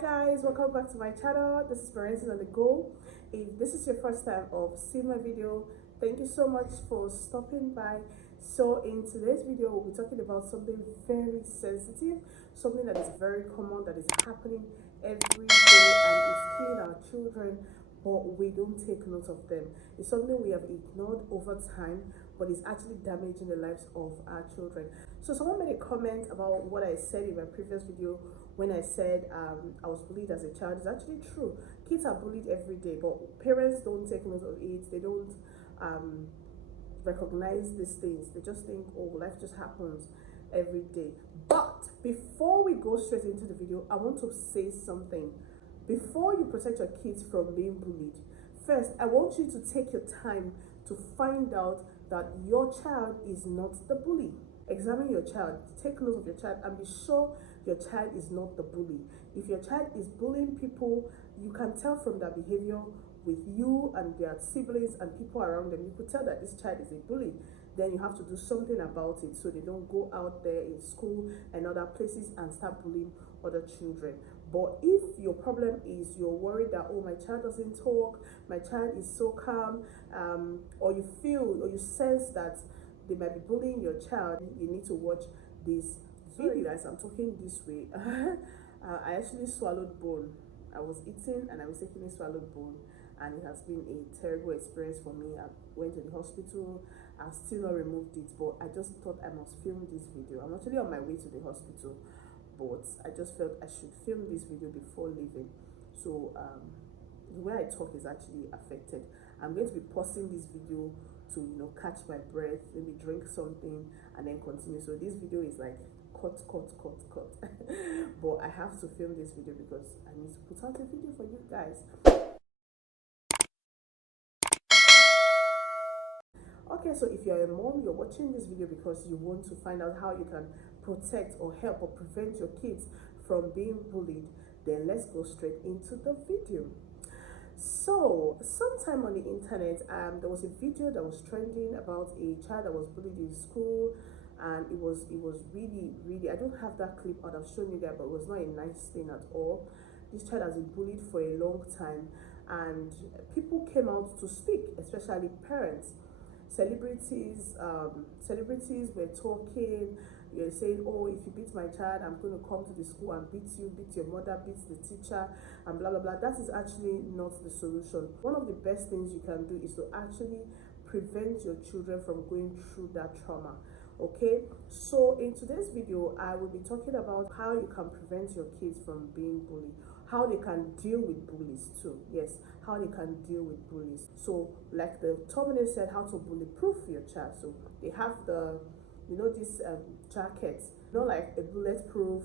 Guys, welcome back to my channel. This is Parenting on the Go. If this is your first time of seeing my video, thank you so much for stopping by. So in today's video, we'll be talking about something very sensitive, something that is very common, that is happening every day and is killing our children, but we don't take note of them. It's something we have ignored over time, but it's actually damaging the lives of our children. So someone made a comment about what I said in my previous video when I said I was bullied as a child. It's actually true. Kids are bullied every day, but parents don't take note of it. They don't recognize these things. They just think, oh, life just happens every day. But before we go straight into the video, I want to say something. Before you protect your kids from being bullied, first I want you to take your time to find out that your child is not the bully. Examine your child, take note of your child, and be sure your child is not the bully. If your child is bullying people, you can tell from their behavior with you and their siblings and people around them. You could tell that this child is a bully. Then you have to do something about it so they don't go out there in school and other places and start bullying other children. But if your problem is you're worried that, oh, my child doesn't talk, my child is so calm, or you feel or you sense that they might be bullying your child, you need to watch this video. Guys, I'm talking this way. I actually swallowed bone. I was eating and I was taking a swallowed bone, and it has been a terrible experience for me. I went to the hospital. I've still not removed it, but I just thought I must film this video. I'm actually on my way to the hospital, but I just felt I should film this video before leaving. So the way I talk is actually affected. I'm going to be pausing this video to catch my breath, maybe drink something, and then continue. So this video is like cut but I have to film this video because I need to put out a video for you guys. Okay, so if you're a mom, you're watching this video because you want to find out how you can protect or help or prevent your kids from being bullied, then let's go straight into the video. So sometime on the internet, there was a video that was trending about a child that was bullied in school, and it was really, I don't have that clip out, I've shown you guys, but it was not a nice thing at all. This child has been bullied for a long time, and people came out to speak, especially parents. Celebrities were talking. You're saying, oh, if you beat my child, I'm going to come to the school and beat you, beat your mother, beat the teacher, and blah blah blah. That is actually not the solution. One of the best things you can do is to actually prevent your children from going through that trauma. Okay, so in today's video I will be talking about how you can prevent your kids from being bullied, how they can deal with bullies too. Yes, how they can deal with bullies. So like the thumbnail said, how to bully-proof your child. So they have the this jacket, like a bulletproof,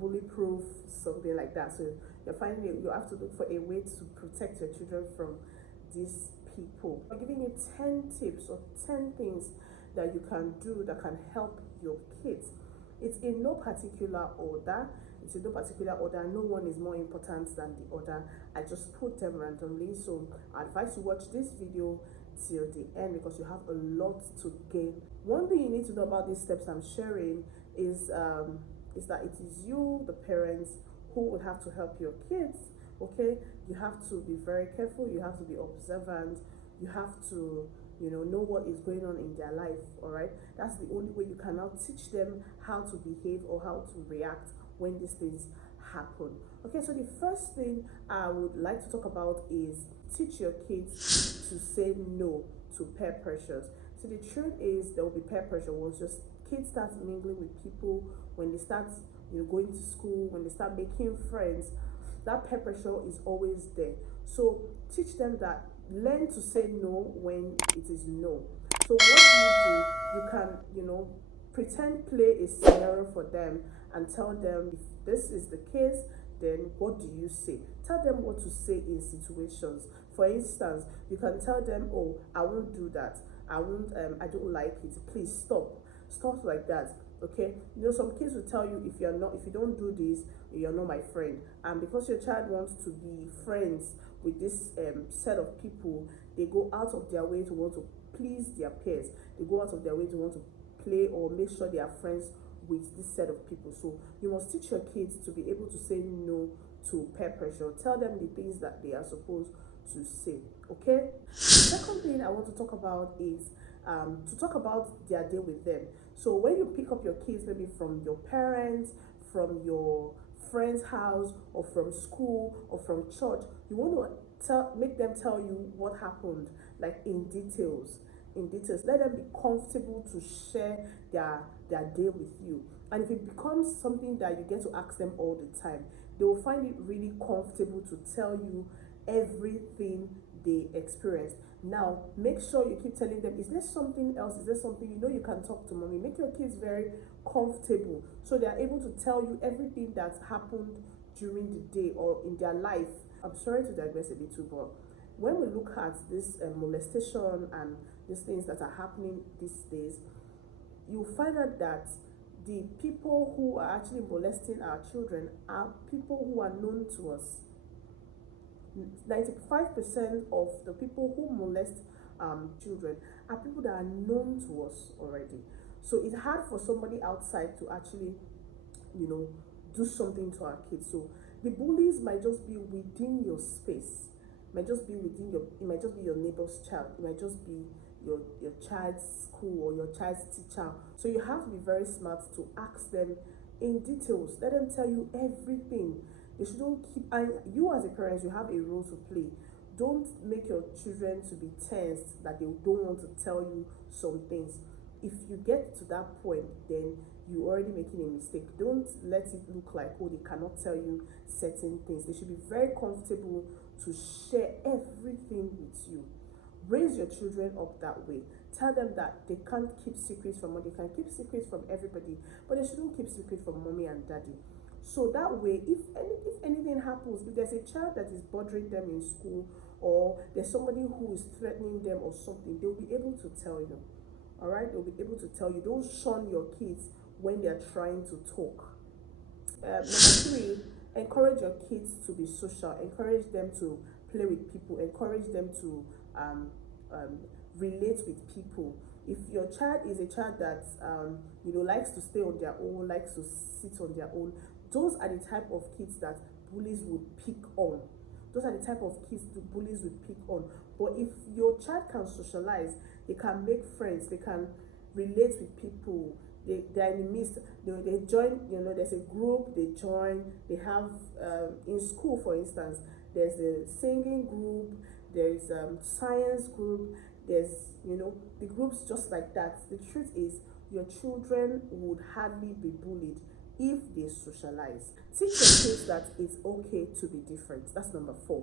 bully-proof, something like that. So you're finding you have to look for a way to protect your children from these people. I'm giving you 10 tips or 10 things that you can do that can help your kids. It's in no particular order. No one is more important than the other. I just put them randomly. So I advise you watch this video till the end because you have a lot to gain. One thing you need to know about these steps I'm sharing is that it is you, the parents, who would have to help your kids. Okay, you have to be very careful, you have to be observant, you have to know what is going on in their life. All right, that's the only way you can now teach them how to behave or how to react when these things happen. Okay, so the first thing I would like to talk about is teach your kids to say no to peer pressures. So the truth is there will be peer pressure once just kids start mingling with people, when they start going to school, when they start making friends. That peer pressure is always there. So teach them that, learn to say no when it is no. So what you can pretend play a scenario for them and tell them, if this is the case, then what do you say? Tell them what to say in situations. For instance, you can tell them, oh, I won't do that, I won't I don't like it, please stop, stuff like that. Okay, some kids will tell you, if you don't do this, you're not my friend. And because your child wants to be friends with this set of people, they go out of their way to want to please their peers. They go out of their way to want to play or make sure they are friends with this set of people. So you must teach your kids to be able to say no to peer pressure. Tell them the things that they are supposed to say. Okay. The second thing I want to talk about is to talk about their day with them. So when you pick up your kids, maybe from your parents, from your friend's house, or from school, or from church, you want to make them tell you what happened, like in details. In details, let them be comfortable to share their day with you. And if it becomes something that you get to ask them all the time, they will find it really comfortable to tell you everything they experienced. Now, make sure you keep telling them, is there something else? Is there something you can talk to mommy? Make your kids very comfortable so they are able to tell you everything that's happened during the day or in their life. I'm sorry to digress a little, but when we look at this molestation and these things that are happening these days, you find out that the people who are actually molesting our children are people who are known to us. 95% of the people who molest children are people that are known to us already. So it's hard for somebody outside to actually, do something to our kids. So the bullies might just be within your space, might just be within your, it might just be your neighbor's child, it might just be your child's school or your child's teacher. So you have to be very smart to ask them in details. Let them tell you everything. They shouldn't keep, and you as a parent, you have a role to play. Don't make your children to be tensed that they don't want to tell you some things. If you get to that point, then you're already making a mistake. Don't let it look like, oh, they cannot tell you certain things. They should be very comfortable to share everything with you. Raise your children up that way. Tell them that they can't keep secrets from mommy. They can keep secrets from everybody, but they shouldn't keep secrets from mommy and daddy. So that way, if anything happens, if there's a child that is bothering them in school, or there's somebody who is threatening them or something, they'll be able to tell you. All right, they'll be able to tell you. Don't shun your kids when they're trying to talk. Number 3, encourage your kids to be social. Encourage them to play with people. Encourage them to relate with people. If your child is a child that likes to stay on their own, likes to sit on their own, those are the type of kids that bullies would pick on. Those are the type of kids the bullies would pick on. But if your child can socialize, they can make friends, they can relate with people, they're in the midst, they join, there's a group, they join, they have, in school for instance, there's a singing group, there's science group, there's, the groups just like that. The truth is, your children would hardly be bullied if they socialize. Teach your kids that it's okay to be different. That's number 4.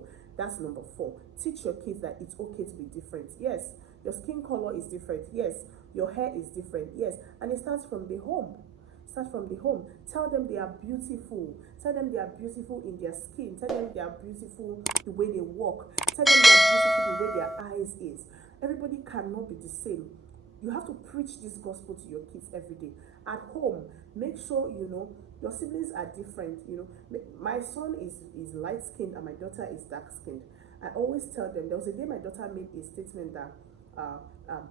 Teach your kids that it's okay to be different. Yes, your skin color is different. Yes, your hair is different. Yes, and it starts from the home. Tell them they are beautiful. Tell them they are beautiful in their skin. Tell them they are beautiful the way they walk. Tell them they are beautiful the way their eyes is. Everybody cannot be the same. You have to preach this gospel to your kids every day. At home, make sure your siblings are different. My son is light skinned and my daughter is dark skinned. I always tell them, there was a day my daughter made a statement that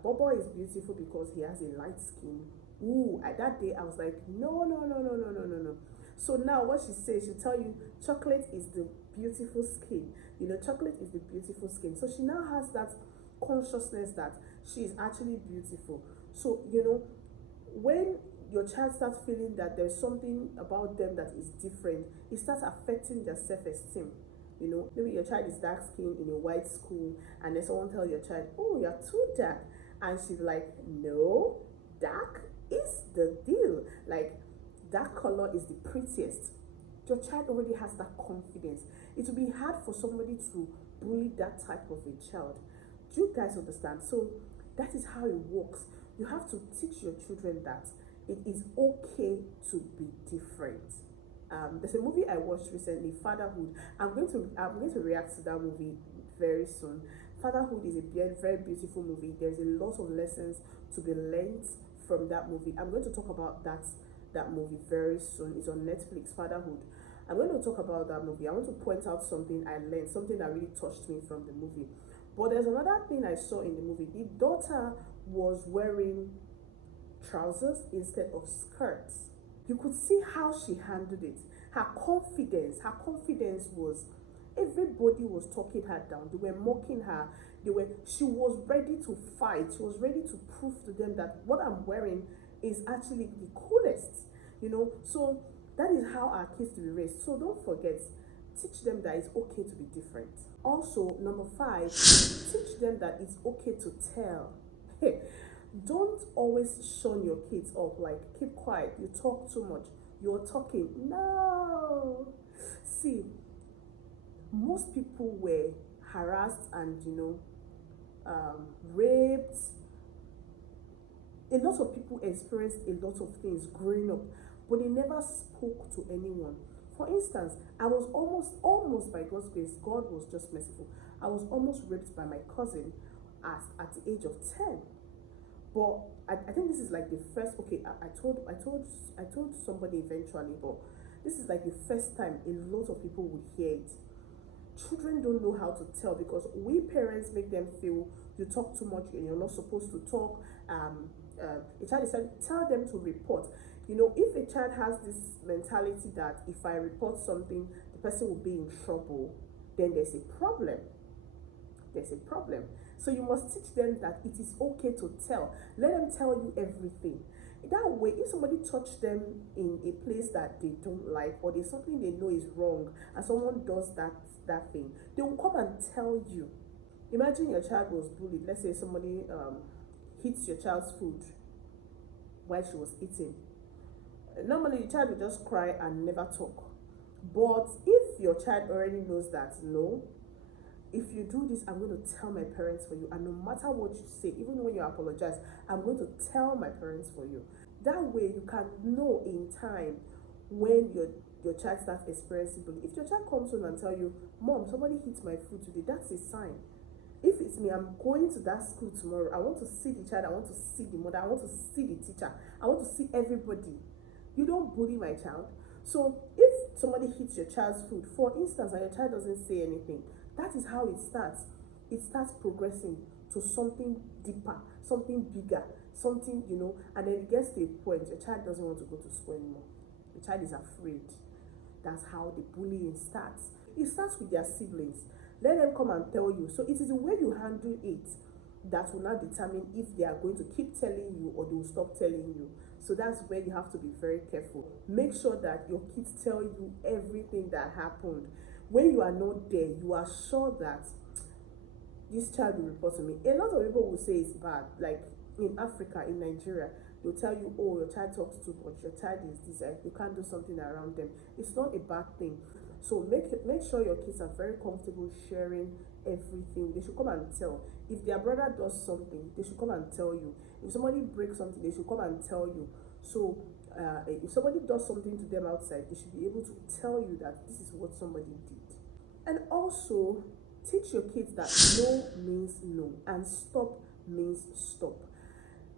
Bobo is beautiful because he has a light skin. Ooh, at that day I was like, no. So now what she says, she'll tell you chocolate is the beautiful skin. Chocolate is the beautiful skin. So she now has that consciousness that she is actually beautiful. So when your child starts feeling that there's something about them that is different, it starts affecting their self-esteem. Maybe your child is dark skinned in a white school, and then someone tells your child, oh, you're too dark, and she's like, no, dark is the deal. Like, dark color is the prettiest. Your child already has that confidence. It will be hard for somebody to bully that type of a child. Do you guys understand? So that is how it works. You have to teach your children that it is okay to be different. There's a movie I watched recently, Fatherhood. I'm going to react to that movie very soon. Fatherhood is a very beautiful movie. There's a lot of lessons to be learned from that movie. I'm going to talk about that movie very soon. It's on Netflix, Fatherhood. I'm going to talk about that movie. I want to point out something I learned, something that really touched me from the movie. But there's another thing I saw in the movie. The daughter was wearing trousers instead of skirts. You could see how she handled it, Her confidence was, everybody was talking her down. They were mocking her. She was ready to fight. She was ready to prove to them that what I'm wearing is actually the coolest, So that is how our kids to be raised. So don't forget, teach them that it's okay to be different. Also, number 5, teach them that it's okay to tell. Hey, don't always shun your kids up, like keep quiet, you talk too much, you're talking. No. See, most people were harassed and raped. A lot of people experienced a lot of things growing up, but they never spoke to anyone. For instance, I was almost by God's grace, God was just merciful. I was almost raped by my cousin at the age of 10. But I think this is like the first. Okay, I told somebody eventually, but this is like the first time a lot of people would hear it. Children don't know how to tell because we parents make them feel you talk too much and you're not supposed to talk. A child is said, tell them to report. If a child has this mentality that if I report something, the person will be in trouble, then there's a problem. So you must teach them that it is okay to tell. Let them tell you everything. That way, if somebody touched them in a place that they don't like, or there's something they know is wrong, and someone does that thing, they will come and tell you. Imagine your child was bullied. Let's say somebody hits your child's food while she was eating. Normally, the child will just cry and never talk. But if your child already knows that, no, if you do this, I'm going to tell my parents for you. And no matter what you say, even when you apologize, I'm going to tell my parents for you. That way, you can know in time when your child starts experiencing bullying. If your child comes home and tell you, Mom, somebody hit my food today, that's a sign. If it's me, I'm going to that school tomorrow. I want to see the child. I want to see the mother. I want to see the teacher. I want to see everybody. You don't bully my child. So if somebody hits your child's food, for instance, and your child doesn't say anything, that is how it starts. It starts progressing to something deeper, something bigger, something, and then it gets to a point, your child doesn't want to go to school anymore. The child is afraid. That's how the bullying starts. It starts with their siblings. Let them come and tell you. So it is the way you handle it that will not determine if they are going to keep telling you or they will stop telling you. So that's where you have to be very careful. Make sure that your kids tell you everything that happened. When you are not there, you are sure that this child will report to me. A lot of people will say it's bad. Like in Africa, in Nigeria, they'll tell you, oh, your child talks too much, your child is this, you can't do something around them. It's not a bad thing. So make sure your kids are very comfortable sharing everything. They should come and tell. If their brother does something, they should come and tell you. If somebody breaks something, they should come and tell you. So if somebody does something to them outside, they should be able to tell you that this is what somebody did. And also, teach your kids that no means no and stop means stop.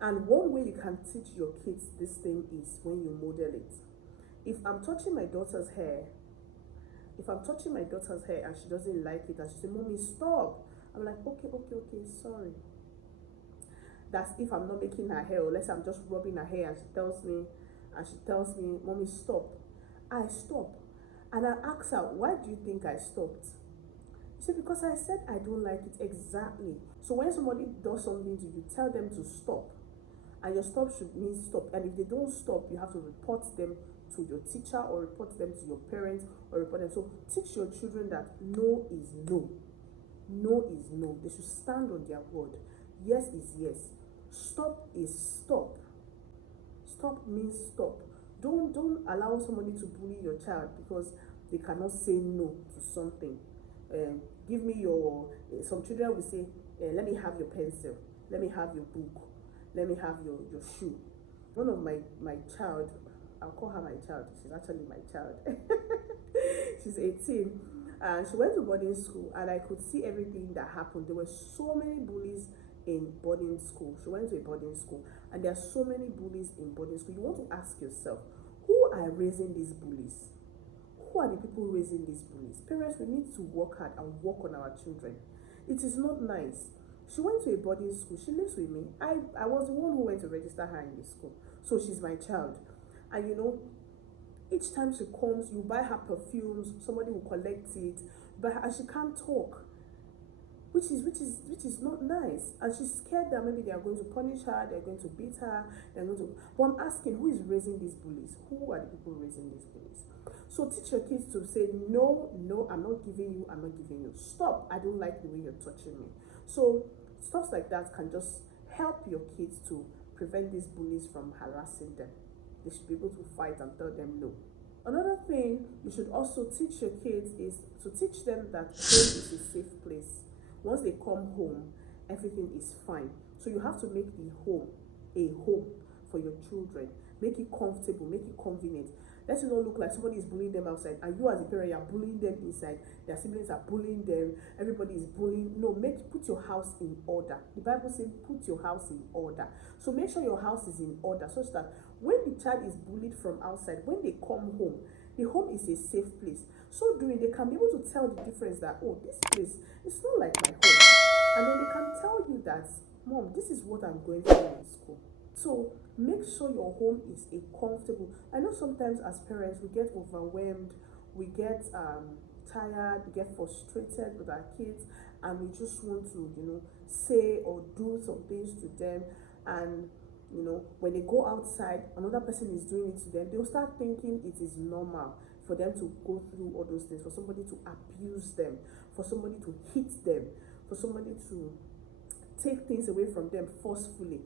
And one way you can teach your kids this thing is when you model it. If I'm touching my daughter's hair and she doesn't like it and she says, Mommy, stop. I'm like, okay, sorry. That's if I'm not making her hair, unless I'm just rubbing her hair and she tells me, Mommy, stop. I stop. And I ask her, why do you think I stopped? She said, because I said I don't like it. Exactly. So when somebody does something to you, tell them to stop. And your stop should mean stop. And if they don't stop, you have to report them to your teacher or report them to your parents or report them. So teach your children that no is no. No is no. They should stand on their word. Yes is yes. Stop is stop. Stop means stop. Don't allow somebody to bully your child because they cannot say no to something. Give me your. Some children will say, let me have your pencil. Let me have your book. Let me have your shoe. One of my child, I'll call her my child. She's actually my child. She's 18. And she went to boarding school, and I could see everything that happened. There were so many bullies in boarding school. She went to a boarding school, and there are so many bullies in boarding school. You want to ask yourself, who are raising these bullies? Who are the people raising these bullies? Parents, we need to work hard and work on our children. It is not nice. She went to a boarding school. She lives with me. I was the one who went to register her in the school. So she's my child. And Each time she comes, you buy her perfumes, somebody will collect it, but and she can't talk, which is not nice. And she's scared that maybe they are going to punish her, they're going to beat her, they're going to. But I'm asking, who is raising these bullies? Who are the people raising these bullies? So teach your kids to say no, no, I'm not giving you, I'm not giving you. Stop, I don't like the way you're touching me. So stuff like that can just help your kids to prevent these bullies from harassing them. They should be able to fight and tell them no. Another thing you should also teach your kids is to teach them that home is a safe place. Once they come home, everything is fine. So you have to make the home a home for your children. Make it comfortable, make it convenient. Let it not look like somebody is bullying them outside and you as a parent, you're bullying them inside. Their siblings are bullying them. Everybody is bullying. No, put your house in order. The Bible says put your house in order. So make sure your house is in order such that when the child is bullied from outside, when they come home, the home is a safe place. So doing, they can be able to tell the difference that, oh, this place is not like my home. And then they can tell you that, Mom, this is what I'm going through in school. So make sure your home is a comfortable. I know sometimes as parents we get overwhelmed, we get tired, we get frustrated with our kids, and we just want to, say or do some things to them. And when they go outside, another person is doing it to them, they'll start thinking it is normal for them to go through all those things, for somebody to abuse them, for somebody to hit them, for somebody to take things away from them forcefully.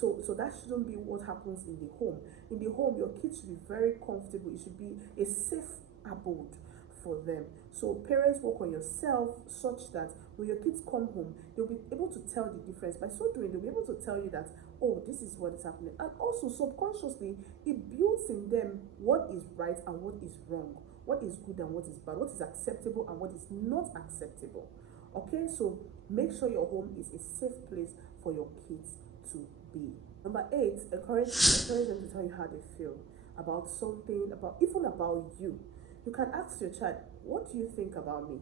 So that shouldn't be what happens in the home. In the home, your kids should be very comfortable. It should be a safe abode for them. So parents, work on yourself such that when your kids come home, they'll be able to tell the difference. By so doing, they'll be able to tell you that, oh, this is what is happening. And also subconsciously, it builds in them what is right and what is wrong, what is good and what is bad, what is acceptable and what is not acceptable. Okay, so make sure your home is a safe place for your kids to be. Number 8, encourage them to tell you how they feel about something, even about you. You can ask your child, what do you think about me?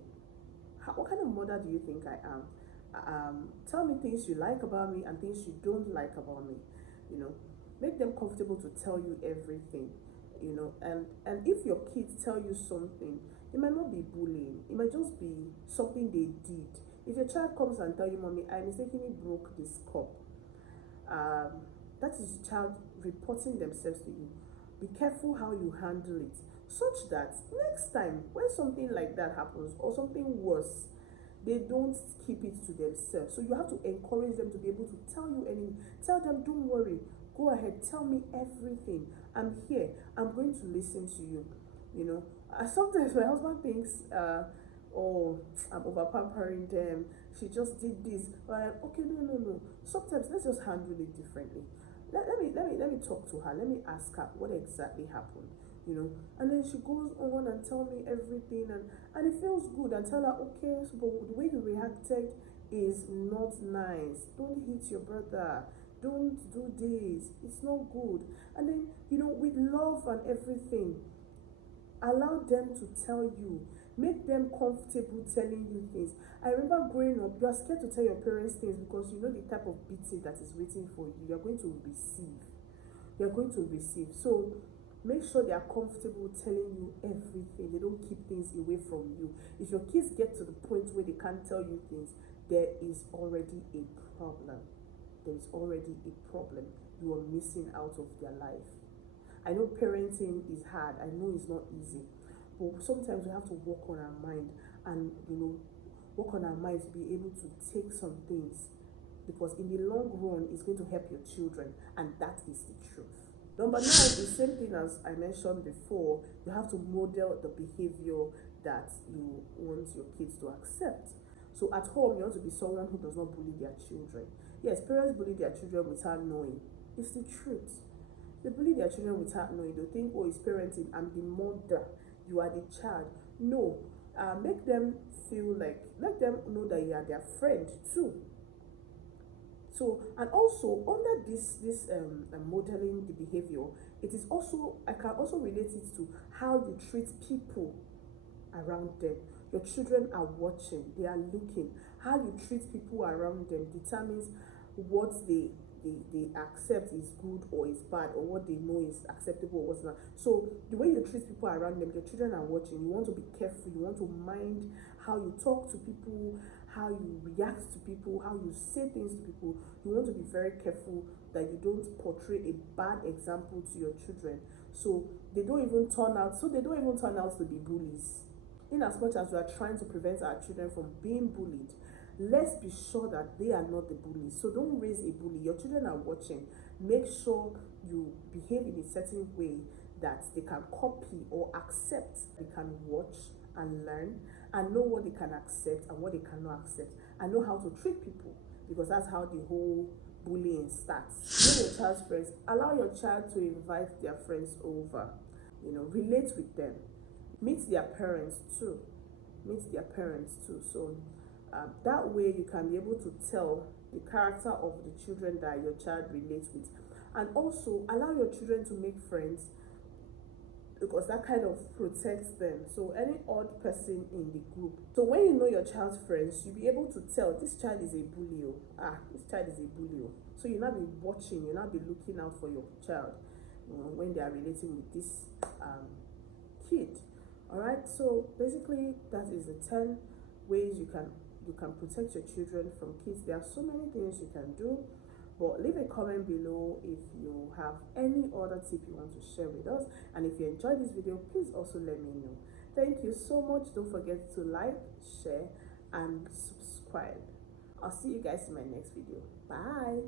What kind of mother do you think I am? Tell me things you like about me and things you don't like about me. Make them comfortable to tell you everything. And if your kids tell you something, it might not be bullying. It might just be something they did. If your child comes and tell you, Mommy, I mistakenly broke this cup, that is the child reporting themselves to you. Be careful how you handle it, such that next time when something like that happens or something worse, they don't keep it to themselves. So you have to encourage them to be able to tell you anything. Tell them, don't worry, go ahead, tell me everything. I'm here. I'm going to listen to you. Sometimes my husband thinks, oh, I'm over pampering them. She just did this. But I'm okay, no. Sometimes let's just handle it differently. Let me talk to her. Let me ask her what exactly happened. And then she goes on and tell me everything, and it feels good. And tell her, okay, so but the way you reacted is not nice. Don't hit your brother. Don't do this. It's not good. And then with love and everything, allow them to tell you. Make them comfortable telling you things. I remember growing up, you are scared to tell your parents things because you know the type of beating that is waiting for you. You're going to receive. So make sure they are comfortable telling you everything. They don't keep things away from you. If your kids get to the point where they can't tell you things, there is already a problem. You are missing out of their life. I know parenting is hard. I know it's not easy. But sometimes we have to work on our mind and, work on our minds to be able to take some things, because in the long run, it's going to help your children, and that is the truth. Number 9, the same thing as I mentioned before, you have to model the behavior that you want your kids to accept. So at home, you want to be someone who does not bully their children. Yes, parents bully their children without knowing. It's the truth. They bully their children without knowing. They think, oh, it's parenting, I'm the mother, you are the child. No, make them feel like, let them know that you are their friend too. So, and also under this modeling the behavior, it is also, I can also relate it to how you treat people around them. Your children are watching, they are looking. How you treat people around them determines what they they accept is good or is bad, or what they know is acceptable or what's not. So the way you treat people around them, your children are watching. You want to be careful. You want to mind how you talk to people, how you react to people, how you say things to people. You want to be very careful that you don't portray a bad example to your children, so they don't even turn out to be bullies. In as much as we are trying to prevent our children from being bullied, let's be sure that they are not the bullies. So don't raise a bully. Your children are watching. Make sure you behave in a certain way that they can copy or accept. They can watch and learn and know what they can accept and what they cannot accept, and know how to treat people, because that's how the whole bullying starts. Know your child's friends. Allow your child to invite their friends over. Relate with them. Meet their parents too. So that way you can be able to tell the character of the children that your child relates with. And also allow your children to make friends, because that kind of protects them. So any odd person in the group. So when you know your child's friends, you'll be able to tell this child is a bully. This child is a bully. So you'll not be watching, you'll not be looking out for your child when they are relating with this kid. Alright, so basically that is the 10 ways you can protect your children from kids. There are so many things you can do, but leave a comment below if you have any other tip you want to share with us. And if you enjoyed this video, please also let me know. Thank you so much. Don't forget to like, share and subscribe. I'll see you guys in my next video. Bye.